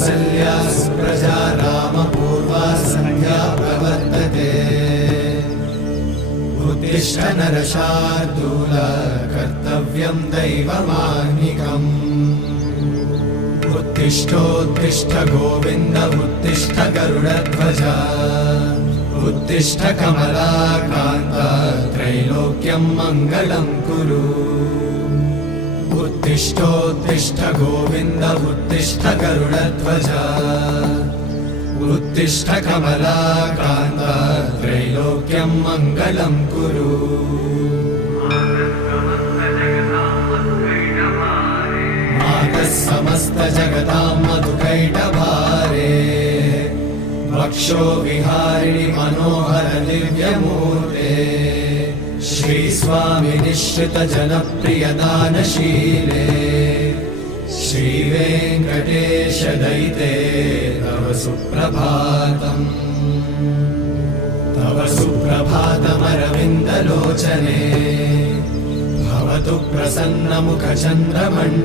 कौसल्या सुप्रजा रामपूर्वा सन्ध्या प्रवर्तते उत्तिष्ठ नरशार्दूल कर्तव्यं दैवमाह्निकम् उत्तिष्ठोत्तिष्ठ गोविन्द उत्तिष्ठ गरुडध्वज उत्तिष्ठ कमलाकान्त त्रैलोक्यं मङ्गलं कुरु उत्तिष्ठोत्तिष्ठ गोविन्द उत्तिष्ठ गरुडध्वज उत्तिष्ठ कमलाकान्त त्रैलोक्यं मङ्गलं कुरु मातः समस्त जगतां मधुकैटभारे वक्षो विहारिणि मनोहर दिव्यमूर्ते श्रीस्वामि निश्चित जनप्रिय दानशीले श्रीवेङ्कटेश दयिते तव सुप्रभातम् तव सुप्रभातमरविन्दलोचने भवतु प्रसन्नमुखचन्द्रमण्डले।